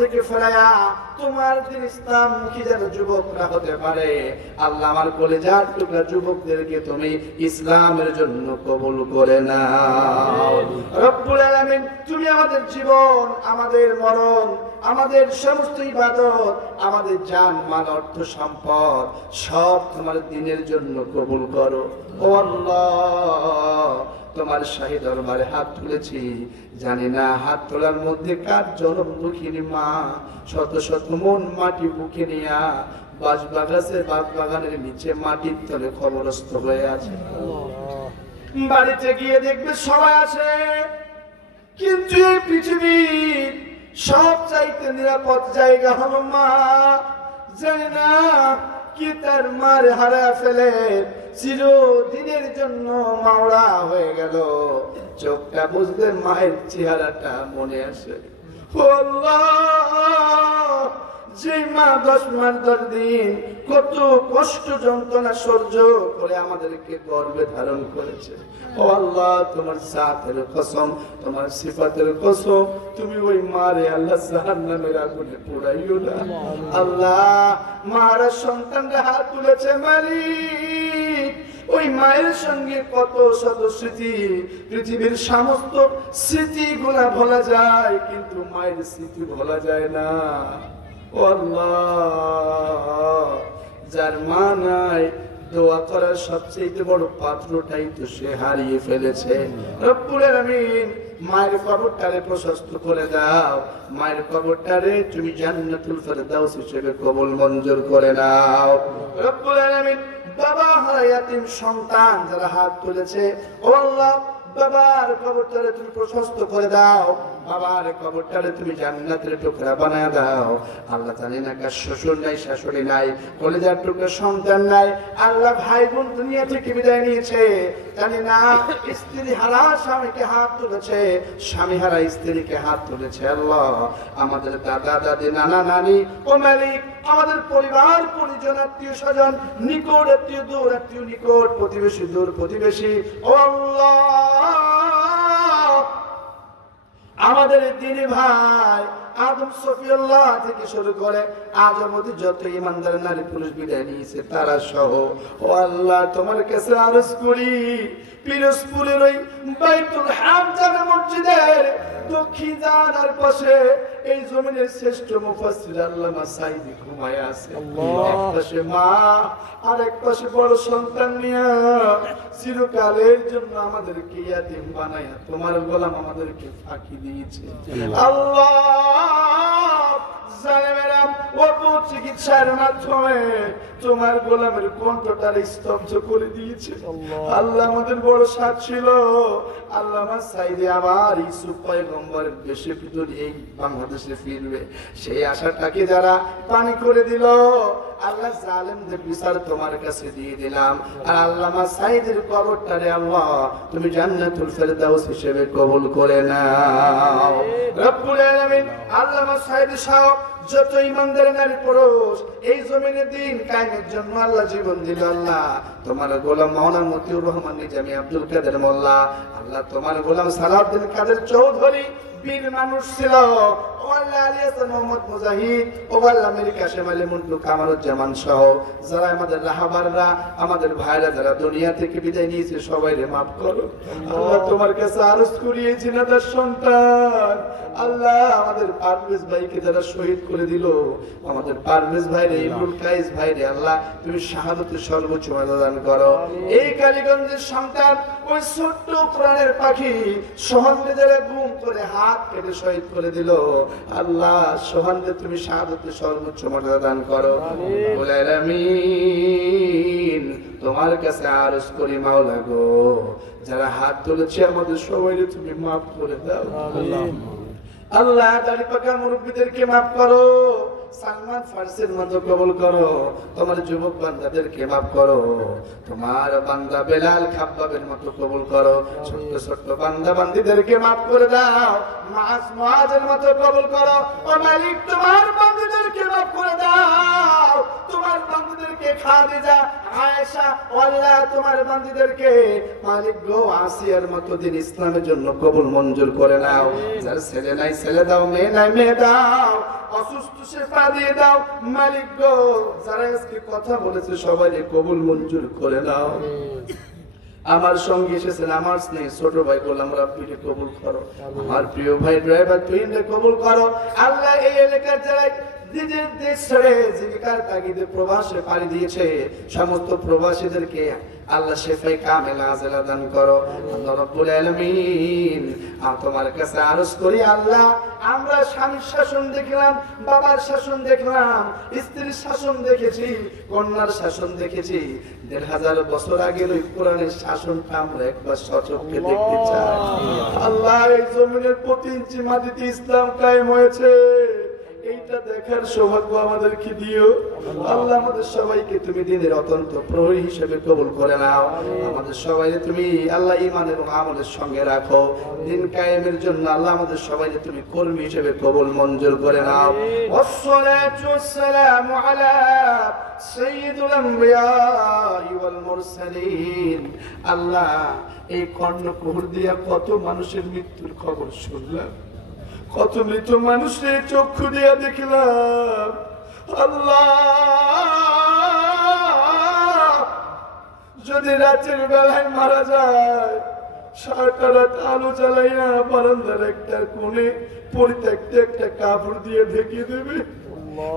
থেকে ফেরায়া তোমার দিন ইসলাম মুখী যেন যুবকরা হতে পারে। আল্লাহ আমার কলেজার টুকরা যুবকদেরকে তুমি ইসলামের জন্য কবুল করে নাও। রব্বুল আলামিন তুমি আমাদের জীবন, আমাদের মরণ, আমাদের সমস্ত ইবাদত, আমাদের জান মাল অর্থ সম্পদ সব তোমার দ্বীনের জন্য কবুল করো। ও আল্লাহ, তোমার শাহী দরবারে হাত তুলেছি, জানি না হাত তোলার মধ্যে কার জনম দুঃখিনী মা শত শত মন মাটি বুকে নিয়া বাগানের নিচে মাটির তলে খবরস্থ হয়ে আছে। বাড়িতে গিয়ে দেখবে সবাই আছে, কিন্তু এই পৃথিবীর সব চাইতে নিরাপদ জায়গা হলো মা। জানি না কি তার মার হারা ফেলে চিরদিনের জন্য মাওড়া হয়ে গেল, চোখটা বুঝলে মায়ের চেহারাটা মনে আসে। যে মা 10 মাস 10 দিন কত কষ্ট যন্ত্রণা সহ্য করে আমাদেরকে গর্ভে ধারণ করেছে। ও আল্লাহ, তোমার জাতের কসম, তোমার সিফাতের কসম, তুমি ওই মারে আল্লাহ জাহান্নামের আগুনে পোড়াইও না। আল্লাহ, মারা সন্তানরা হাত তুলেছে মালিক, ওই মায়ের সঙ্গে কত শত স্মৃতি, পৃথিবীর সমস্ত স্মৃতিগুলা ভোলা যায়, কিন্তু মায়ের স্মৃতি ভোলা যায় না। ও আল্লাহ, যার মা নাই দোয়া করার সবচেয়ে বড় পাত্রটাই তো সে হারিয়ে ফেলেছে। রব্বুল আলামিন মায়ের কবরটারে প্রশস্ত করে দাও, মায়ের কবরটারে তুমি জান্নাতুল ফেরদাউস হিসেবে কবুল মঞ্জুর করে নাও। রব্বুল আলামিন বাবা হারা ইয়াতীম সন্তান যারা হাত তুলেছে, ও আল্লাহ বাবার কবরটারে তুমি প্রশস্ত করে দাও, বাবার কবরটারে তুমি জান্নাতের টুকরা বানায় দাও। আল্লাহ, জানি না কার শ্বশুর নাই, শাশুড়ি নাই, কলেজার টুকরা সন্তান নাই, আল্লাহ ভাই বোন দুনিয়া থেকে বিদায় নিয়েছে, জানি না স্ত্রী হারা স্বামীকে হাত তুলেছে, স্বামী হারা স্ত্রীকে হাত তুলেছে। আল্লাহ, আমাদের দাদা দাদি নানা নানি, ও মালিক আমাদের পরিবার পরিজন আত্মীয় স্বজন নিকট আত্মীয় দূর আত্মীয় নিকট প্রতিবেশী দূর প্রতিবেশী, ও আল্লাহ আমাদের দিনী ভাই আদম সফিউল্লাহ থেকে শুরু করে আজ অবধি যত ইমানদার নারী পুরুষ বিদায় নিয়েছে তারা সহ, ও আল্লাহ তোমার কাছে আরজ করি পিরোজপুরের ওই বাইতুল হাম জামে মসজিদের দক্ষিণ জানার পাশে এই জমিনের শ্রেষ্ঠ মুফাসসির আল্লামা সাঈদী ঘুমায় আছে। এক পাশে মা আর এক পাশে বড় সন্তান নিয়ে চিরকালের জন্য আমাদেরকে ইয়াতীম বানায়া তোমার গোলাম আমাদেরকে ফাঁকি দিয়েছে। আল্লাহ, জালেমেরা অপর চিকিৎসার মাধ্যমে তোমার গোলামের কণ্ঠটার স্তব্ধ করে দিয়েছে। আল্লাহ, আমাদের বড় সাথ ছিল, আল্লামা সাঈদী আবার ইউসুফ পয়গম্বরের দেশে ভিতরে এই বাংলাদেশে ফিরবে, সেই আশাটাকে যারা পানি করে দিল, আল্লাহ জালেমদের বিচার তোমার কাছে দিয়ে দিলাম। আর আল্লামা সাঈদীর কবরটারে আল্লাহ তুমি জান্নাতুল ফেরদাউস হিসেবে কবুল করে নাও। রব্বুল আলামিন আল্লামা সাঈদী সাহেব যত ইমানদার নারী পুরুষ এই জমিনে দিন কায়েমের জন্য আল্লাহ জীবন দিল, আল্লাহ তোমার গোলাম মাওলানা মতিউর রহমান নিজামী আব্দুল কাদের মোল্লা, আল্লাহ তোমার গোলাম সালাউদ্দিন কাদের চৌধুরী বীর মানুষ ছিল, ও আল্লাহ আলী হাসান মোহাম্মদ মুজাহিদ, ও আল্লাহ মির কাশেম আলী মুন্টু কামারুজ্জামান সহ যারা আমাদের রাহাবাররা আমাদের ভাইরা যারা দুনিয়া থেকে বিদায় নিয়েছে সবাইরে মাফ করো। আল্লাহ তোমার কাছে আরজ করিয়েছি না তার সন্তান, আল্লাহ আমাদের পারভেজ ভাইকে যারা শহীদ করে দিল, আমাদের পারভেজ ভাইরে ইমরুল কায়েস ভাইরে আল্লাহ তুমি শাহাদাতের সর্বোচ্চ মর্যাদা দান করো। এই কালীগঞ্জের সন্তান ওই ছোট্ট প্রাণের পাখি সোহানকে যারা গুম করে হাত কেটে শহীদ করে দিল, আল্লাহ সোহানকে তুমি শাহাদাতের সর্বোচ্চ মর্যাদা দান করো। রব্বুল আলামিন তোমার কাছে আরজ করি মাওলা গো, যারা হাত তুলেছে আমাদের সবাইকে তুমি মাফ করে দাও। আল্লাহ দাড়ি পাকা মুরব্বীদেরকে মাফ করো, সালমান ফারসির মতো কবুল করো, তোমার যুবক বান্দাদেরকে মাফ করো, তোমার বান্দা বেলাল খাব্বাবের মতো কবুল করো, ছোট্ট ছোট্ট বান্দা বান্দীদেরকে মাফ করে দাও, মাস মুআজের মতো কবুল করো। ও মালিক তোমার বান্দীদেরকে মাফ করে দাও, তোমার বান্দীদেরকে খাদিজা আয়েশা আল্লাহ তোমার বান্দীদেরকে মালিক গো আসিয়ার মতো দিন ইসলামের জন্য কবুল মঞ্জুর করে নাও। যার ছেলে নাই ছেলে দাও, মেয়ে নাই মেয়ে দাও, অসুস্থ শেফা দিয়ে দাও মালিক গো। যারা আজকে কথা বলেছে সবাই কবুল মঞ্জুর করে নাও। আমার সঙ্গে এসেছেন আমার স্নেহ ছোট ভাই গোলাম রাব্বিকে কবুল করো। আমার প্রিয় ভাই ড্রাইভার তুহিনকে কবুল করো। আল্লাহ এই এলাকার যারা নিজের দেশ ছেড়ে জীবিকার তাগিদে প্রবাসে পাড়ি দিয়েছে সমস্ত প্রবাসীদেরকে আল্লাহ শেফায়ে কামেলা আজেলা দান করো। আল্লাহ রাব্বুল আলামিন তোমার কাছে আরজ করি আল্লাহ, আমরা স্বামীর শাসন দেখলাম, বাবার শাসন দেখলাম, স্ত্রীর শাসন দেখেছি, কন্যার শাসন দেখেছি। ১,৫০০ বছর আগের ওই কোরআনের শাসনটা আমরা একবার সচক্ষে দেখতে চাই। আল্লাহ এই জমিনের প্রতি ইঞ্চি মাটিতে ইসলাম কায়েম হয়েছে, এইটা দেখার সৌভাগ্য আমাদেরকে দিও। আল্লাহ আমাদের সবাইকে তুমি দিনের অত্যন্ত প্রহরী হিসেবে কবুল করে নাও। আমাদের সবাইকে তুমি আল্লাহ ঈমান এবং আমলের সঙ্গে রাখো। দিন কায়েমের জন্য আল্লাহ আমাদের সবাইকে তুমি কর্মী হিসেবে কবুল মঞ্জুর করে নাও। ওয়াসসালাতু ওয়াসসালামু আলা সাইয়্যিদুল আমবিয়া ওয়াল মুরসালিন। আল্লাহ এই কর্ণকুহর দিয়া কত মানুষের মৃত্যুর খবর শুনলাম, কত মৃত মানুষের চক্ষু দিয়া দেখলাম। আল্লাহ যদি রাতের বেলায় মারা যায়, সারাটা রাত আলো জ্বালাইয়া বারান্দার একটা কোণে পরিত্যক্ত একটা কাপড় দিয়ে ঢেকে দেবে।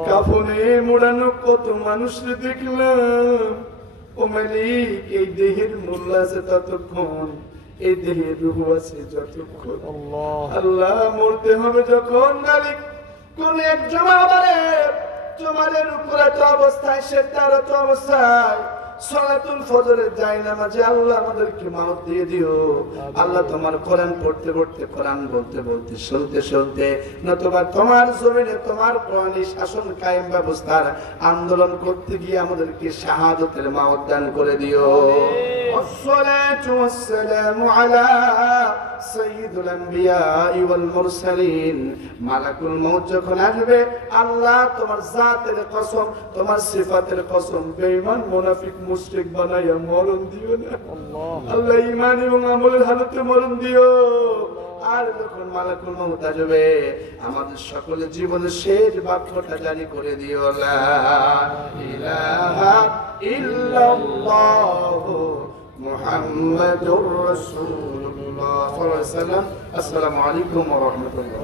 কাফনে মোড়ানো কত মানুষকে দেখলাম। ও মালিক, এই দেহের মূল্য আছে ততক্ষণ, এই দেহে রূহ আছে যতক্ষণ। আল্লাহ মরতে হবে যখন মালিক, কোন এক জমাবারের জমানের উপরে তো অবস্থায় সেটারত অবস্থায় সালাতুল ফজরের জায়নামাজে আল্লাহ আমাদেরকে মাউত দিয়ে দিও। আল্লাহ তোমার কোরআন পড়তে পড়তে, কোরআন বলতে বলতে, শুনতে শুনতে, নতুবা তোমার জমিনে তোমার কোরআনী শাসন কায়েম ব্যবস্থার আন্দোলন করতে গিয়ে আমাদেরকে শাহাদাতের মাউত দান করে দিও। আসসালাতু ওয়াসসালামু আলা সাইয়্যিদুল আমবিয়া ওয়াল মুরসালিন। মালাকুল মউত যখন আসবে, আল্লাহ তোমার জাতের কসম, তোমার সিফাতের কসম, বেঈমান মুনাফিক মুশরিক বানাইয়া মরণ দিও না। আল্লাহ ঈমান এবং আমলের হালতে মরণ দিও। আর যখন মালাকুল মউত আসবে, আমাদের সকলের জীবনের শেষ বাক্যটা জারি করে দিও, লা ইলাহা ইল্লাল্লাহু মুহাম্মাদুর রাসূলুল্লাহ সাল্লাল্লাহু আলাইহি ওয়াসাল্লাম। আসসালামু আলাইকুম ওয়া রাহমাতুল্লাহ।